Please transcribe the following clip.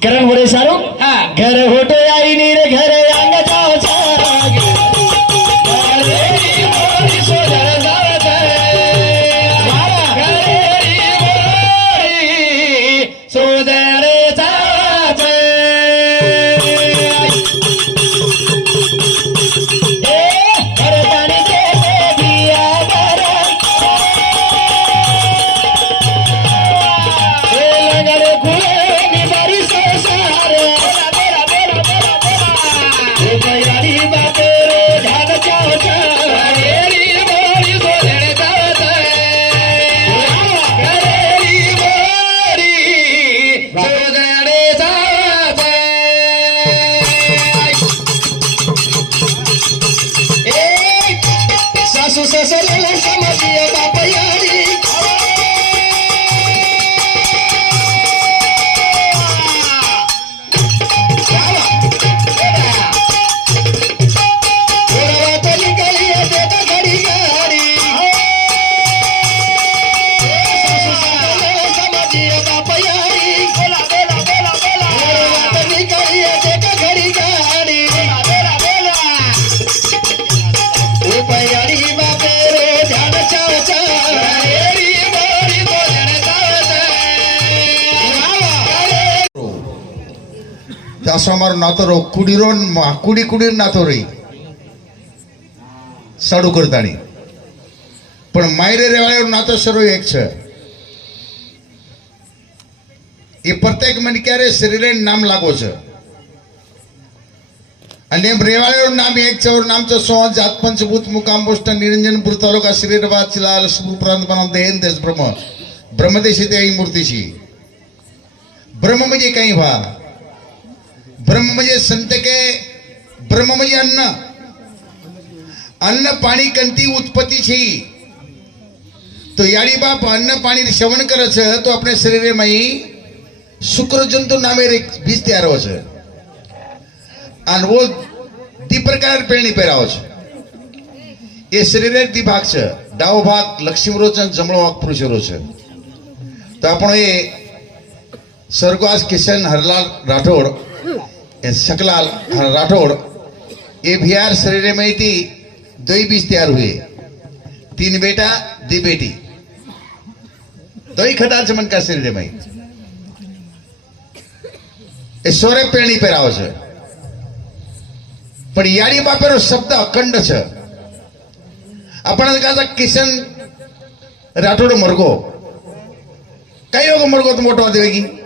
करण बोले सारू हा घर होते आई नीर घर अंग जाओ चारा અમારું નાતો રો કુડીરો કુડી કુડી નાતો રહી સાડું કરતાની પણ માયરે રહેવાળો નાતો શરૂ એક છે એ પ્રત્યેક મને ક્યારે શરીરે નામ લાગો છે અને એમ રેવાળેનું નામ એક છે નામ છે સો જાત પંચભૂત મુકામ પોસ્ટ નિરંજનપુર તાલુકા શરીરવાદ ચિલાલ ઉપરાંત બનાव देन देश ब्रह्म ब्रह्मदेशी ते ही मूर्तीशी ब्रह्म म्हणजे काही भा ब्रह्म म्हणजे संत के ब्रह्म म्हणजे अन्न अन्न पाणी कंती उत्पत्ति छी तो याड़ी बाप अन्न पाणी श्रवण करे છે તો આપણે શરીરે માં શુક્ર જંતુ નામે બીજ તૈયાર હોય છે અને वो दी प्रकार पेरणी પહેરાવો છે એ શરીરે દી ભાગ છે ડાવો ભાગ લક્ષ્મીરો છે જમણો ભાગ પુરુષરો છે તો આપણો એ સ્વર્ગવાસ કિશન હરલાલ રાઠોડ सकलाल राठौड़ ये बिहार शरीर में थी दो ही बीज तैयार हुए 3 बेटा 2 बेटी दो ही खटाल चमन का शरीर में सोरे पेरणी पेराव છે પણ યાડી બાપેનો શબ્દ અખંડ છે આપણે કહેતા કિશન રાઠોડ મરગો કયો મરગો તો મોટો દેવેગી